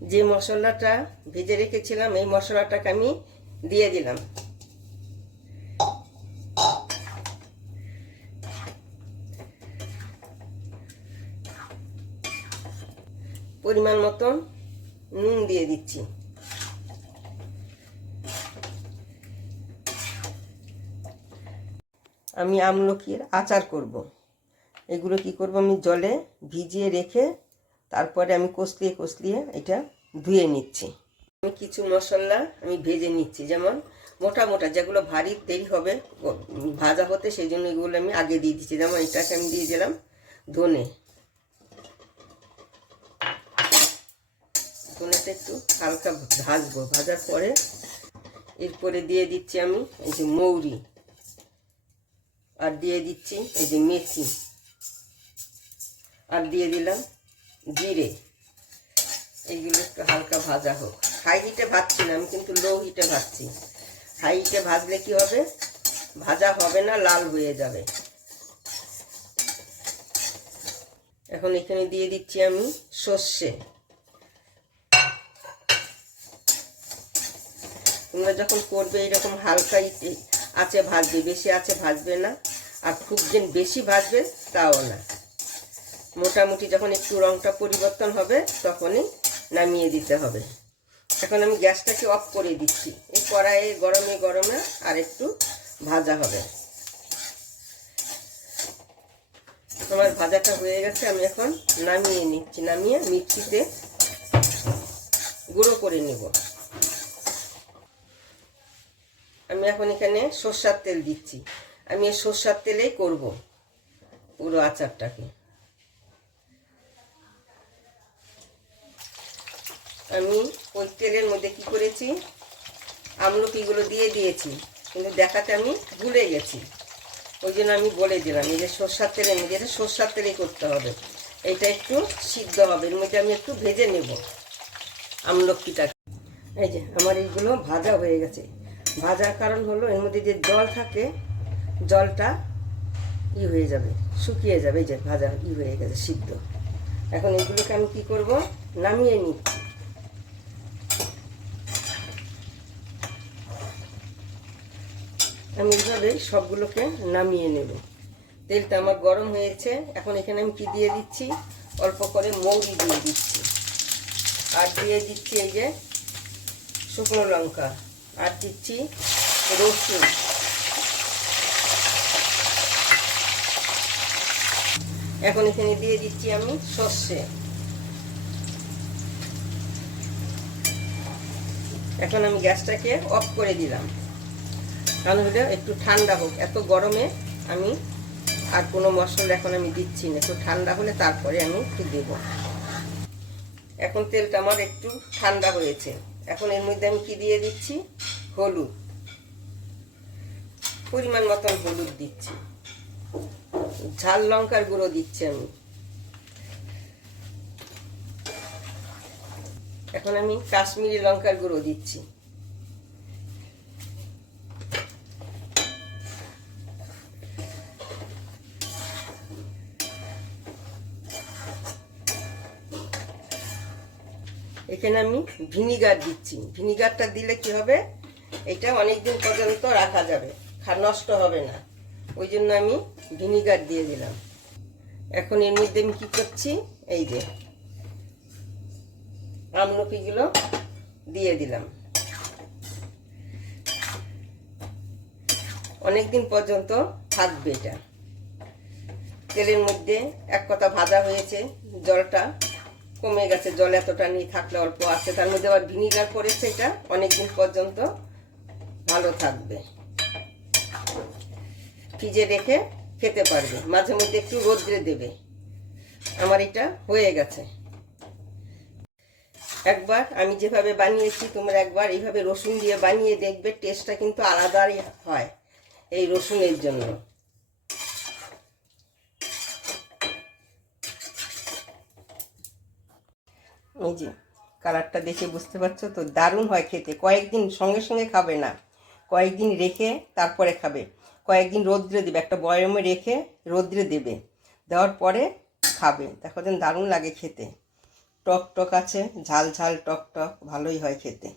যে মশলাটা ভেজে রেখেছিলাম এই মশলাটাকে আমি দিয়ে দিলাম। পরিমাণ মতন নুন দিয়ে দিচ্ছি। আমি আমলকির আচার করব। এগুলো কি করব, আমি জলে ভিজিয়ে রেখে তারপরে আমি কষলিয়ে কষলিয়ে এটা ধুয়ে নিচ্ছি। আমি কিছু মশলা আমি ভেজে নিচ্ছি, যেমন মোটা মোটা যেগুলো ভারী দেরি হবে ভাজা হতে, সেই জন্য এগুলো আমি আগে দিয়ে দিচ্ছি। যেমন এটাকে আমি দিয়ে দিলাম ধনেটা একটু হালকা ভাজবো। ভাজার পরে এরপরে দিয়ে দিচ্ছি আমি এই যে মৌরি, আর দিয়ে দিচ্ছি এই যে মেথি, আর দিয়ে দিলাম জিরে। এইগুলো একটু হালকা ভাজা হোক। হাই হিটে ভাজছি না আমি, কিন্তু লো হিটে ভাজছি। হাই হিটে ভাজলে কি হবে, ভাজা হবে না, লাল হয়ে যাবে। এখন এখানে দিয়ে দিচ্ছি আমি সর্ষে। তোমরা যখন করবে এরকম হালকা আছে ভাজবে, বেশি আছে ভাজবে না, আর খুব দিন বেশি ভাজবে তাও না। মোটামুটি যখন একটু রংটা পরিবর্তন হবে তখনই নামিয়ে দিতে হবে। এখন আমি গ্যাসটাকে অফ করে দিচ্ছি। এই কড়াইয়ে গরমে গরমে আর একটু ভাজা হবে। আমার ভাজাটা হয়ে গেছে, আমি এখন নামিয়ে নিচ্ছি। নামিয়ে মিক্সিতে গুঁড়ো করে নেব। আমি এখন এখানে সরষের তেল দিচ্ছি। আমি এই সরষের তেলেই করব পুরো আচারটাকে। আমি ওই তেলের মধ্যে কি করেছি, আমলকিগুলো দিয়ে দিয়েছি, কিন্তু দেখাতে আমি ভুলে গেছি। ওই জন্য আমি বলে দিলাম এই যে সরষের তেলের মধ্যে, এটা সরষের তেলেই করতে হবে। এটা একটু সিদ্ধ হবে, এর মধ্যে আমি একটু ভেজে নেব আমলকিটাকে। এই যে আমার এইগুলো ভাজা হয়ে গেছে। ভাজার কারণ হলো এর মধ্যে যে জল থাকে, জলটা হয়ে যাবে, শুকিয়ে যাবে। এই যে ভাজা হয়ে গেছে, সিদ্ধ। এখন এগুলোকে আমি কি করব, নামিয়ে নিচ্ছি। আমি এইভাবে সবগুলোকে নামিয়ে নেব। তেলটা আমার গরম হয়েছে। এখন এখানে আমি কি দিয়ে দিচ্ছি, অল্প করে মৌরি দিয়ে দিচ্ছি, আর দিয়ে দিচ্ছি এই যে শুকনো লঙ্কা, আর দিচ্ছি রসুন। এখন এখানে দিয়ে দিচ্ছি আমি সর্ষে। এখন আমি গ্যাসটাকে অফ করে দিলাম, কারণ হলে একটু ঠান্ডা হোক। এত গরমে আমি আর কোনো মশলা এখন আমি দিচ্ছি না, একটু ঠান্ডা হলে তারপরে আমি একটু দেব। এখন তেলটা আমার একটু ঠান্ডা হয়েছে। এখন এর মধ্যে আমি কি দিয়ে দিচ্ছি, হলুদ, পরিমাণ মতন হলুদ দিচ্ছি। ঝাল লঙ্কার গুঁড়ো দিচ্ছি আমি। এখন আমি কাশ্মীরি লঙ্কার গুঁড়ো দিচ্ছি। এখানে আমি ভিনিগার দিচ্ছি। ভিনিগারটা দিলে কি হবে, এটা অনেকদিন পর্যন্ত রাখা যাবে, নষ্ট হবে না। ওই জন্য আমি ভিনিগার দিয়ে দিলাম। এখন এর মধ্যে আমি কি করছি, এই যে আমলকিগুলো দিয়ে দিলাম। অনেকদিন পর্যন্ত থাকবে এটা। তেলের মধ্যে এক কথা ভাজা হয়েছে, জলটা কমে গেছে, জল এতটা নিয়ে থাকলে অল্প আছে, তার মধ্যে আবার ভিনিগার করেছে, এটা অনেকদিন পর্যন্ত ভালো থাকবে। ফ্রিজে রেখে খেতে পারবে, মাঝে মধ্যে একটু রোদ্রে দেবে। আমার এটা হয়ে গেছে। একবার আমি যেভাবে বানিয়েছি তোমরা একবার এইভাবে রসুন দিয়ে বানিয়ে দেখবে, টেস্টটা কিন্তু আলাদাই হয় এই রসুনের জন্য। এই যে কালারটা দেখে বুঝতে পারছো তো, দারুণ হয় খেতে। কয়েকদিন সঙ্গে সঙ্গে খাবে না, কয়েকদিন রেখে তারপরে খাবে। কয়েকদিন রোদ্রে দেবে, একটা বয়মে রেখে রোদ্রে দেবে, দেওয়ার পরে খাবে। দেখো যেন দারুণ লাগে খেতে। টক টক আছে, ঝাল ঝাল টক টক, ভালোই হয় খেতে।